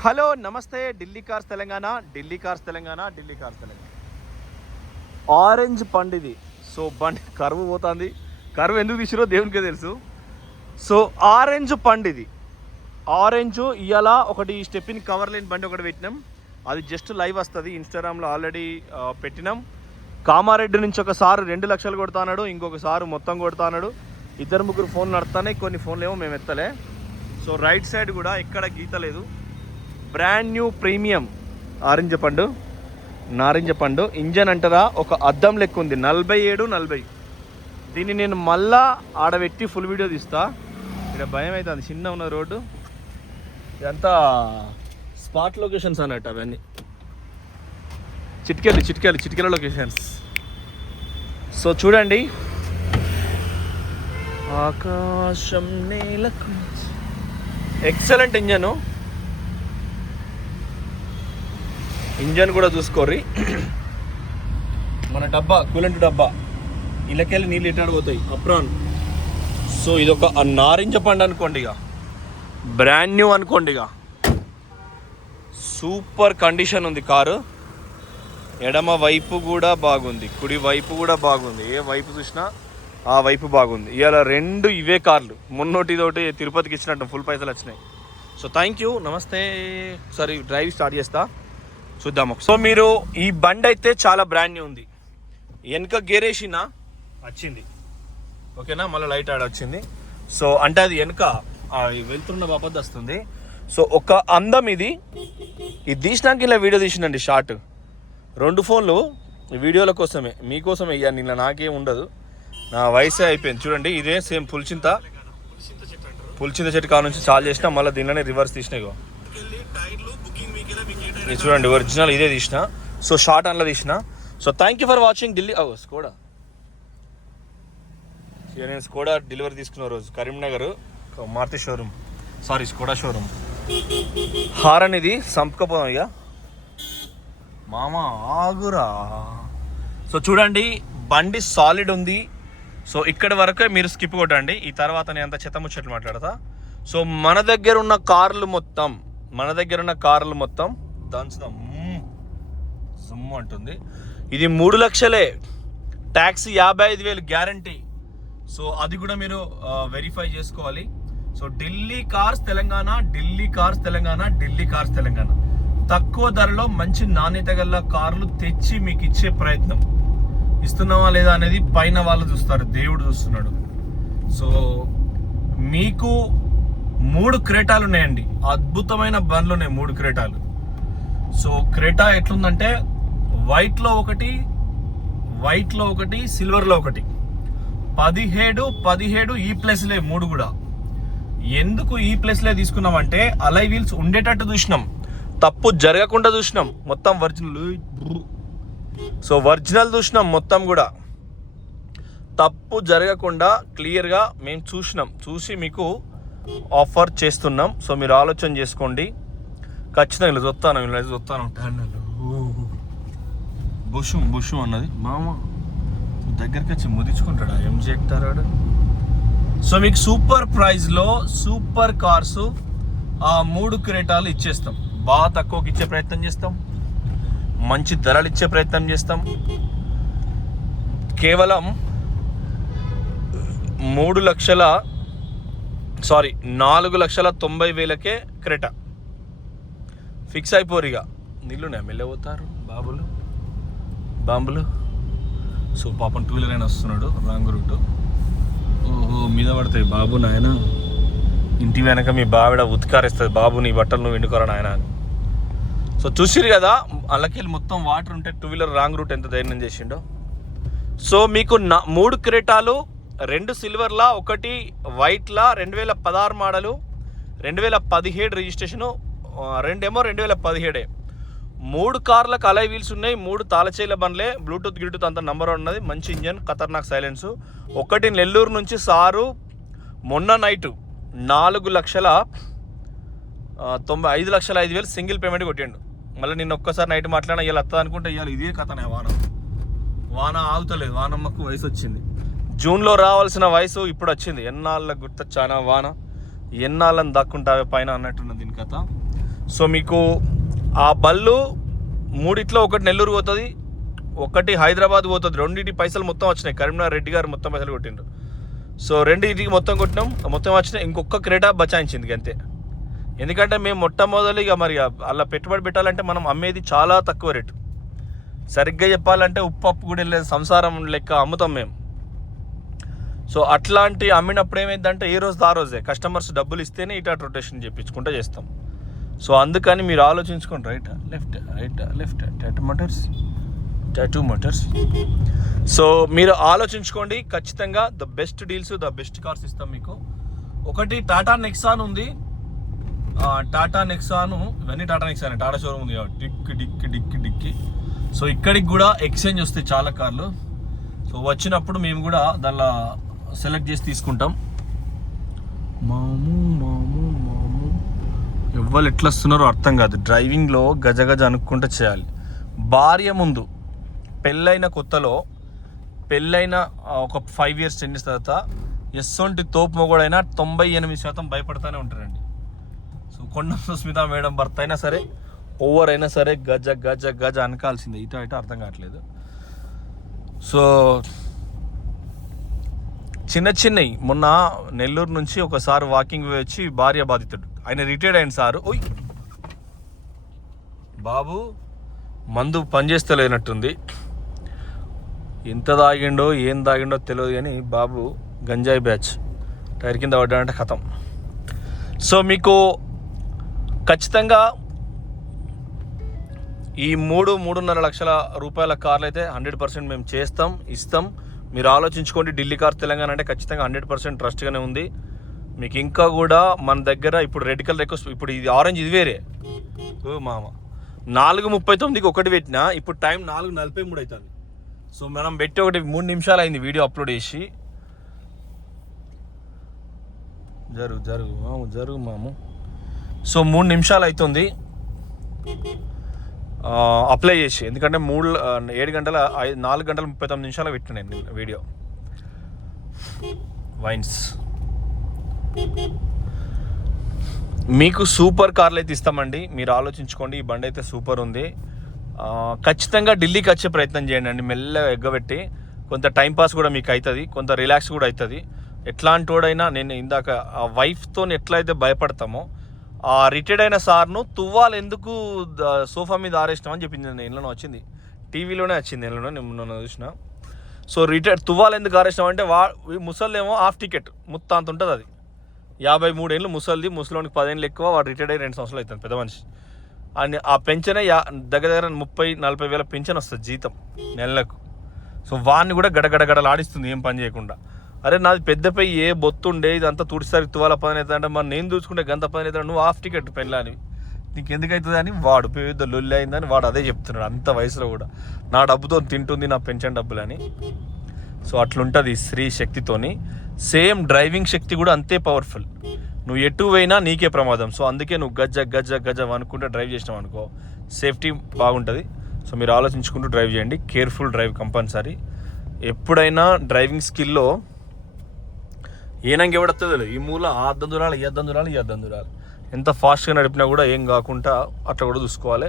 Hello నమస్తే. Delhi cars Telangana, Delhi cars Telangana, Delhi cars Telangana. Orange పండు ఇది. సో బండి కరువు పోతుంది. కరువు ఎందుకు తీసిరో దేవునికే తెలుసు. సో ఆరెంజ్ పండు ఇది. ఆరెంజ్ ఇవాళ ఒకటి స్టెప్పిన్ కవర్ లేని బండి ఒకటి పెట్టినాం. అది జస్ట్ లైవ్ వస్తుంది ఇన్స్టాగ్రామ్లో ఆల్రెడీ పెట్టినాం. కామారెడ్డి నుంచి ఒకసారి 2 లక్షలు కొడతాడు, ఇంకొకసారి మొత్తం కొడతాడు. 2-3 ఫోన్లు నడుతున్నాయి, కొన్ని ఫోన్లు ఏమో మేము ఎత్తలే. సో రైట్ సైడ్ కూడా ఎక్కడ గీత లేదు. బ్రాండ్ న్యూ ప్రీమియం ఆరెంజ్ పండు, నారింజ పండు. ఇంజన్ అంటారా ఒక అద్దం లెక్క ఉంది, 47-40. దీన్ని నేను మళ్ళా ఆడబెట్టి ఫుల్ వీడియో తీస్తా. ఇక్కడ భయం అవుతుంది, చిన్న ఉన్న రోడ్డు. ఇదంతా స్పాట్ లొకేషన్స్ అన్నట్టు, అవన్నీ చిటికెల లొకేషన్స్. సో చూడండి, ఆకాశం నేలకు ఎక్సలెంట్ ఇంజన్ కూడా చూసుకోర్రి. మన డబ్బా కూలెంట్ డబ్బా ఇళ్ళకెళ్ళి నీళ్ళు ఎట్టాడు పోతాయి అప్రాన్. సో ఇదొక నారింజ పండు అనుకోండి, ఇక బ్రాండ్ న్యూ అనుకోండి. ఇక సూపర్ కండిషన్ ఉంది కారు. ఎడమ వైపు కూడా బాగుంది, కుడి వైపు కూడా బాగుంది. ఏ వైపు చూసినా ఆ వైపు బాగుంది. ఇవాళ 2 ఇవే కార్లు. మున్నోటిదోటి తిరుపతికి ఇచ్చినట్టు ఫుల్ పైసలు వచ్చినాయి. సో థ్యాంక్ యూ, నమస్తే. సరే డ్రైవ్ స్టార్ట్ చేస్తా, చూద్దాము. సో మీరు ఈ బండి అయితే చాలా బ్రాండ్ న్యూ ఉంది. వెనక గేరేసిన వచ్చింది, ఓకేనా. మళ్ళీ లైట్ ఆడ వచ్చింది. సో అంటే అది వెనక వెళ్తున్న బాపద్దు వస్తుంది. సో ఒక అందం ఇది తీసినాక ఇలా వీడియో తీసినండి షార్ట్. 2 ఫోన్లు వీడియోల కోసమే, మీకోసమే. ఇక నిన్న నాకేం ఉండదు, నా వయసే అయిపోయింది. చూడండి, ఇదే సేమ్ పులిచింత చెట్టు కాడ నుంచి చాలు చేసిన, మళ్ళీ దీనిలోనే రివర్స్ తీసినాయి. ఇది చూడండి, ఒరిజినల్ ఇదే తీసిన. సో షార్ట్ అందులో తీసిన. So thank you for watching Delhi. Skoda, ఇక నేను స్కోడా డెలివరీ తీసుకున్న రోజు Karimnagar Maruti showroom, sorry Skoda showroom. Horn ఇది సంపకపోదాం ఇక. మామ ఆగురా. సో చూడండి, బండి సాలిడ్ ఉంది. సో ఇక్కడి వరకే మీరు స్కిప్ కొట్టండి, ఈ తర్వాత నేను అంత చెత్త ముచ్చట్లు మాట్లాడతా. సో మన దగ్గర ఉన్న కార్లు మొత్తం దంచుదాం. జుమ్ము అంటుంది. ఇది 3 లక్షలే, ట్యాక్స్ 55,000 గ్యారంటీ. సో అది కూడా మీరు వెరిఫై చేసుకోవాలి. So Delhi cars Telangana, Delhi cars Telangana, Delhi cars Telangana. తక్కువ ధరలో మంచి నాణ్యత గల కార్లు తెచ్చి మీకు ఇచ్చే ప్రయత్నం. ఇస్తున్నావా లేదా అనేది పైన వాళ్ళు చూస్తారు, దేవుడు చూస్తున్నాడు. సో మీకు 3 క్రేటాలు ఉన్నాయండి, అద్భుతమైన బండ్లు ఉన్నాయి 3 క్రేటాలు. సో క్రేటా ఎట్లుందంటే వైట్లో ఒకటి, సిల్వర్లో ఒకటి. 17 ఈ ప్లస్లే 3 కూడా. ఎందుకు ఈ ప్లస్లే తీసుకున్నామంటే అలై వీల్స్ ఉండేటట్టు చూసినాం, తప్పు జరగకుండా చూసినాం. మొత్తం ఒరిజినల్. సో ఒరిజినల్ చూసినాం మొత్తం కూడా, తప్పు జరగకుండా క్లియర్గా మేము చూసి మీకు ఆఫర్ చేస్తున్నాం. సో మీరు ఆలోచన చేసుకోండి. ఖచ్చితంగా ఇలా చూస్తాను బుషు అన్నది మామ దగ్గరికి వచ్చి ముదించుకుంటాడా ఎంజీ ఎక్టారాడు. సో మీకు సూపర్ ప్రైస్లో సూపర్ కార్స్ ఆ 3 క్రేటాలు ఇచ్చేస్తాం. బాగా తక్కువకి ఇచ్చే ప్రయత్నం చేస్తాం, మంచి ధరలు ఇచ్చే ప్రయత్నం చేస్తాం. కేవలం 4,90,000కే క్రెటా ఫిక్స్ అయిపోరిగా. నీళ్ళున్నాయి, మెల్లబోతారు బాంబులు. సో పాపం 2 వీలర్ అయినా వస్తున్నాడు రాంగ్ రూట్. ఓహో మీద పడతాయి బాబు నాయన. ఇంటి వెనక మీ బావిడ ఉతికారేస్తుంది, బాబు నీ బట్టలు నువ్వు ఎండుకోరా నాయన అని. సో చూసిరు కదా, అల్లకెళ్ళి మొత్తం వాటర్ ఉంటే 2 వీలర్ రాంగ్ రూట్ ఎంత ధైర్యం చేసిండో. సో మీకు 3 క్రేటాలు, 2 సిల్వర్లా, 1 వైట్లా, 2016 మోడలు, 2017 రిజిస్ట్రేషను, 2 ఏమో 2017. 3 కార్లకు అలై వీల్స్ ఉన్నాయి, 3 తాళచేల బండ్లే, బ్లూటూత్ అంత నంబర్ ఉన్నది, మంచి ఇంజన్, ఖతర్నాక్ సైలెన్సు. 1 నెల్లూరు నుంచి సారు మొన్న నైటు 4,95,05,000 సింగిల్ పేమెంట్ కొట్టిండు. మళ్ళీ నిన్న ఒక్కసారి నైట్ మాట్లాడినా ఇవాళ వస్తుంది అనుకుంటే ఇవాళ ఇదే కథనే. వాన ఆగుతలేదు, వానమ్మకు వయసు వచ్చింది. జూన్లో రావాల్సిన వయసు ఇప్పుడు వచ్చింది. ఎన్నాళ్ళ గుర్తొచ్చానా వాన, ఎన్నాళ్ళని దక్కుంటావే పైన అన్నట్టున్నది దీని కథ. సో మీకు ఆ బళ్ళు మూడిట్లో ఒకటి నెల్లూరు పోతుంది, ఒకటి హైదరాబాద్ పోతుంది. రెండింటి పైసలు మొత్తం వచ్చినాయి. కరీంనగర్ రెడ్డి గారు మొత్తం పైసలు కొట్టిండ్రు. సో రెండింటికి మొత్తం కొట్టినాం, మొత్తం వచ్చినాయి. ఇంకొక క్రేటా బచాయించింది అంతే. ఎందుకంటే మేము మొట్టమొదలు ఇక మరి అలా పెట్టుబడి పెట్టాలంటే మనం అమ్మేది చాలా తక్కువ రేటు. సరిగ్గా చెప్పాలంటే ఉప్పు కూడా వెళ్ళేది సంసారం లెక్క అమ్ముతాం మేము. సో అట్లాంటి అమ్మినప్పుడు ఏమైందంటే ఏ రోజు ఆ రోజే కస్టమర్స్ డబ్బులు ఇస్తేనే ఇటా రొటేషన్ చేయించుకుంటూ చేస్తాం. సో అందుకని మీరు ఆలోచించుకోండి. Right left tattoo Motors. So మీరు ఆలోచించుకోండి. ఖచ్చితంగా the best deals, the best cars ఇస్తాం మీకు. ఒకటి టాటా నెక్సాన్ ఉంది. టాటా నెక్సాను, ఇవన్నీ టాటా నెక్సాన్, టాటా షోరూమ్ ఉంది కాబట్టి డిక్కి. సో ఇక్కడికి కూడా ఎక్స్చేంజ్ వస్తాయి చాలా కార్లు. సో వచ్చినప్పుడు మేము కూడా దానిలో సెలెక్ట్ చేసి తీసుకుంటాం. మాము ఎవ్వరు ఎట్లా వస్తున్నారో అర్థం కాదు. డ్రైవింగ్లో గజ అనుకుంటూ చేయాలి. భార్య ముందు పెళ్ళైన కొత్తలో, పెళ్ళైన ఒక 5 years 10 years తర్వాత ఎస్సొంటి తోపు మొగోడైనా 98% భయపడతానే ఉంటారండి. సో కొండ సుస్మిత మేడం భర్త అయినా సరే, ఓవర్ అయినా సరే గజ అనకాల్సిందే. ఇటు అర్థం కావట్లేదు. సో చిన్నవి మొన్న నెల్లూరు నుంచి ఒకసారి వాకింగ్ వచ్చి భార్య బాధితుడు, ఆయన రిటైర్డ్ అయిన సారు. ఓయ్ బాబు మందు పనిచేస్తలేనట్టుంది. ఎంత తాగిండో ఏం తాగిండో తెలియదు కానీ బాబు గంజాయి బ్యాచ్, టైర్ కింద పడ్డాడంటే ఖతం. సో మీకు ఖచ్చితంగా ఈ 3-3.5 లక్షల రూపాయల కార్లు అయితే 100% మేము ఇస్తాం. మీరు ఆలోచించుకోండి. ఢిల్లీ కార్ తెలంగాణ అంటే ఖచ్చితంగా 100% ట్రస్ట్గానే ఉంది మీకు. ఇంకా కూడా మన దగ్గర ఇప్పుడు రెడ్ కలర్ రిక్వెస్ట్, ఇప్పుడు ఇది ఆరెంజ్, ఇది వేరే. ఓ మామ 4:39కి ఒకటి పెట్టినా, ఇప్పుడు టైం 4:43 అవుతుంది. సో మనం పెట్టి ఒకటి 3 నిమిషాలు అయింది వీడియో అప్లోడ్ చేసి. జరుగు మాము. సో 3 నిమిషాలు అవుతుంది అప్లై చేసి. ఎందుకంటే 4 గంటల 39 నిమిషాలు పెట్టిన నేను వీడియో. వైన్స్ మీకు సూపర్ కార్లు అయితే ఇస్తామండి. మీరు ఆలోచించుకోండి. ఈ బండి అయితే సూపర్ ఉంది. ఖచ్చితంగా ఢిల్లీకి వచ్చే ప్రయత్నం చేయండి అండి. మెల్లగా ఎగ్గబెట్టి కొంత టైంపాస్ కూడా మీకు అవుతుంది, కొంత రిలాక్స్ కూడా అవుతుంది. ఎట్లాంటి వాడైనా, నేను ఇందాక ఆ వైఫ్తో ఎట్లయితే భయపడతామో, ఆ రిటైర్డ్ అయిన సార్ను తువ్వాలు ఎందుకు సోఫా మీద ఆరేసినాం అని చెప్పింది. నేను ఇంట్లో వచ్చింది, టీవీలోనే వచ్చింది, నేను చూసిన. సో తువ్వాలు ఎందుకు ఆరేసినాం అంటే ముసళ్ళేమో హాఫ్ టికెట్ మొత్తం అంత ఉంటుంది. అది 53 ఏళ్ళు ముసలిది, ముసలోనికి 10 ఏళ్ళు ఎక్కువ. వాడు రిటైర్డ్ అయ్యి 2 సంవత్సరాలు అవుతుంది, పెద్ద మనిషి. అని ఆ పెన్షనే దగ్గర 30-40 వేల పెన్షన్ వస్తుంది జీతం నెలకు. సో వాడిని కూడా గడగడలాడిస్తుంది ఏం పని చేయకుండా. అరే నాది పెద్దపై ఏ బొత్తుండే, ఇదంతా తుడిసారి తువాల పని అవుతుంది అంటే, మరి నేను చూసుకుంటే గంత పని అవుతాడు, నువ్వు హాఫ్ టికెట్ పెళ్ళని నీకు ఎందుకు అవుతుంది అని వాడు పెద్ద లొల్లి అయిందని వాడు అదే చెప్తున్నాడు. అంత వయసులో కూడా నా డబ్బుతో తింటుంది నా పెన్షన్ డబ్బులని. సో అట్లుంటుంది స్త్రీ శక్తితోని. సేమ్ డ్రైవింగ్ శక్తి కూడా అంతే పవర్ఫుల్. నువ్వు ఎటు పోయినా నీకే ప్రమాదం. సో అందుకే నువ్వు గజ్జ అనుకుంటే డ్రైవ్ చేసినావు అనుకో, సేఫ్టీ బాగుంటుంది. సో మీరు ఆలోచించుకుంటూ డ్రైవ్ చేయండి. Careful drive compulsory. ఎప్పుడైనా డ్రైవింగ్ స్కిల్లో ఏనంగా ఎవడొస్తుందో ఈ మూల అద్దం దూరాలి. ఎంత ఫాస్ట్గా నడిపినా కూడా ఏం కాకుండా అట్లా కూడా చూసుకోవాలి.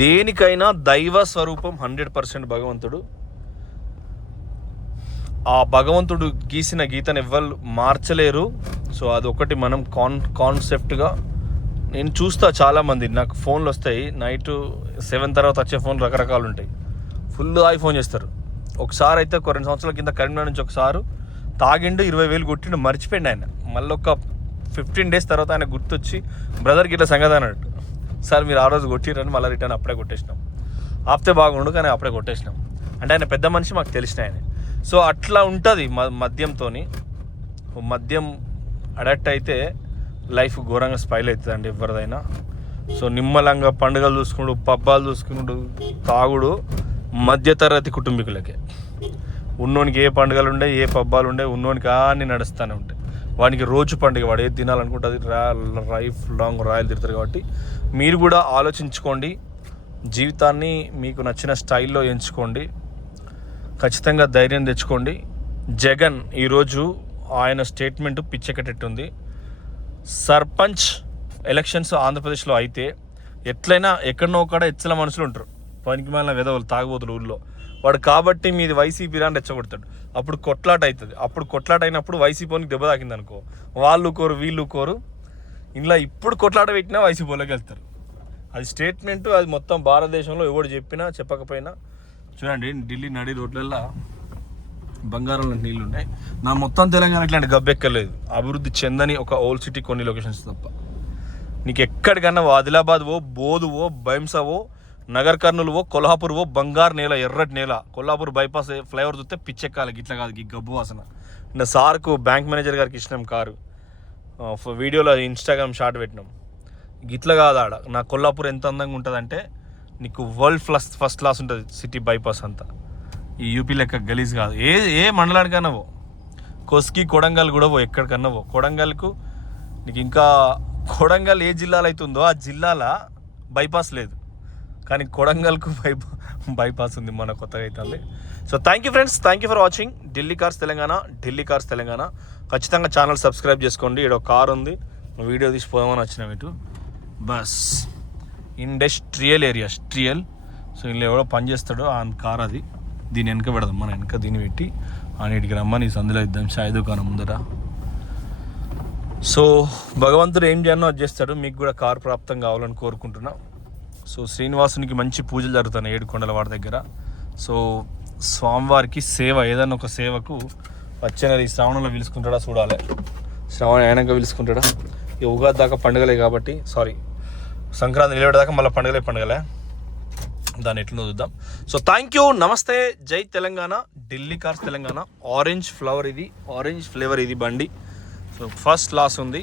దేనికైనా దైవ స్వరూపం 100% భగవంతుడు. ఆ భగవంతుడు గీసిన గీతను ఎవ్వరు మార్చలేరు. సో అదొకటి మనం కాన్సెప్ట్గా నేను చూస్తా. చాలామంది నాకు ఫోన్లు వస్తాయి, నైట్ 7 తర్వాత వచ్చే ఫోన్లు రకరకాలు ఉంటాయి. ఫుల్ ఐఫోన్ చేస్తారు. ఒకసారి అయితే 2 సంవత్సరాల కింద కరీంనగర్ నుంచి ఒకసారి తాగిండు, 20,000 కొట్టిండు, మర్చిపోయిండు ఆయన. మళ్ళీ ఒక 15 days తర్వాత ఆయన గుర్తొచ్చి బ్రదర్కి ఇట్లా సంగతి అన్నట్టు, సార్ మీరు ఆ రోజు కొట్టిరని మళ్ళీ రిటర్న్ అప్పుడే కొట్టేసినాం. ఆపితే బాగుండు కానీ అప్పుడే కొట్టేసినాం. అంటే ఆయన పెద్ద మనిషి, మాకు తెలిసిన ఆయన. సో అట్లా ఉంటుంది మద్యం అడాక్ట్ అయితే లైఫ్ ఘోరంగా స్పైల్ అవుతుంది అండి ఎవరిదైనా. సో నిమ్మలంగా పండుగలు చూసుకున్నాడు, పబ్బాలు చూసుకున్నాడు, తాగుడు మధ్యతరగతి కుటుంబీకులకే. ఉన్నోనికి ఏ పండుగలు ఉండే, ఏ పబ్బాలు ఉండే, ఉన్నోనికి అన్నీ నడుస్తూనే ఉంటాయి. వానికి రోజు పండుగ, వాడు ఏది తినాలనుకుంటుంది లైఫ్ లాంగ్ రాయలు తిడతారు. కాబట్టి మీరు కూడా ఆలోచించుకోండి. జీవితాన్ని మీకు నచ్చిన స్టైల్లో ఎంచుకోండి. ఖచ్చితంగా ధైర్యం తెచ్చుకోండి. జగన్ ఈరోజు ఆయన స్టేట్మెంట్ పిచ్చెక్కటెట్టుంది. సర్పంచ్ ఎలక్షన్స్ ఆంధ్రప్రదేశ్లో అయితే ఎట్లయినా ఎక్కడనో ఒకడ ఎచ్చల మనుషులు ఉంటారు, పనికి మాలిన వెధవలు తాగుబోతులు ఊళ్ళో. వాడు కాబట్టి మీది వైసీపీ రాని రెచ్చగొడతాడు. అప్పుడు కొట్లాట అవుతుంది. అప్పుడు కొట్లాట అయినప్పుడు వైసీపీకి దెబ్బ తాకింది అనుకో, వాళ్ళు కోరు వీళ్ళు కోరు, ఇలా ఇప్పుడు కొట్లాట పెట్టినా వైసీపీలోకి వెళ్తారు. అది స్టేట్మెంట్. అది మొత్తం భారతదేశంలో ఎవడు చెప్పినా చెప్పకపోయినా. చూడండి ఢిల్లీ నడి రోడ్లల్లో బంగారం లాంటి నీళ్ళు ఉన్నాయి. నా మొత్తం తెలంగాణ ఇట్లాంటి గబ్బెక్కర్లేదు. అభివృద్ధి చెందని ఒక ఓల్డ్ సిటీ కొన్ని లొకేషన్స్ తప్ప. నీకు ఎక్కడికన్నా ఆదిలాబాద్ ఓ, బోధువో, బైంసావో, నగర్ కర్నూలువో, కొల్హాపూర్వో బంగారు నేల, ఎర్రటి నేల. కొల్హాపూర్ బైపాస్ ఫ్లైఓవర్ చూస్తే పిచ్చెక్కాలి. ఇట్లా కాదు ఈ గబ్బు వాసన. నా సార్కు బ్యాంక్ మేనేజర్ గారికి ఇచ్చినాం కారు, వీడియోలో ఇన్స్టాగ్రామ్ షార్ట్ పెట్టినాం. గిట్ల కాదు ఆడ. నా కొల్లాపూర్ ఎంత అందంగా ఉంటుందంటే నీకు వరల్డ్ ఫస్ట్ క్లాస్ ఉంటుంది సిటీ బైపాస్ అంతా. ఈ యూపీ లెక్క గలీజ్ కాదు. ఏ మండలానికన్నా పో, కొస్కి కొడంగల్ కూడా పో, ఎక్కడికన్నా పో. కొడంగల్కు నీకు ఇంకా కొడంగల్ ఏ జిల్లాలో అవుతుందో ఆ జిల్లాల బైపాస్ లేదు, కానీ కొడంగల్కు బైపాస్ ఉంది. మన కొత్తగా అవుతుంది. So thank you friends, thank you for watching Delhi cars Telangana. Delhi cars Telangana ఖచ్చితంగా ఛానల్ సబ్స్క్రైబ్ చేసుకోండి. ఇక్కడ ఒక కార్ ఉంది, వీడియో తీసిపోదామని వచ్చినాం ఇటు. బస్ ఇండస్ట్రియల్ ఏరియా, స్ట్రియల్. సో ఇంట్లో ఎవడో పని చేస్తాడో ఆ కార్ అది. దీని వెనక పెడదాం, మన వెనక దీన్ని పెట్టి అన్నిటికి రమ్మని సందులో ఇద్దాం, చాయ్ దుకాణం ముందర. సో భగవంతుడు ఏం చేయాలో అది చేస్తాడు. మీకు కూడా కారు ప్రాప్తం కావాలని కోరుకుంటున్నా. సో శ్రీనివాసునికి మంచి పూజలు జరుగుతున్నాయి ఏడుకొండలవాడ దగ్గర. సో స్వామివారికి సేవ, ఏదన్నా ఒక సేవకు వచ్చే నెల ఈ శ్రావణంలో పిలుచుకుంటాడా చూడాలి. శ్రావణ అయినాక పిలుచుకుంటాడా. ఈ ఉగాది దాకా పండుగలే కాబట్టి, సారీ సంక్రాంతి నిలబడేదాకా మళ్ళీ పండుగలే, దాన్ని ఎట్లా చూద్దాం. సో థ్యాంక్ యూ, నమస్తే, జై Telangana. Delhi cars Telangana. Orange flavour ఇది బండి. సో ఫస్ట్ క్లాస్ ఉంది.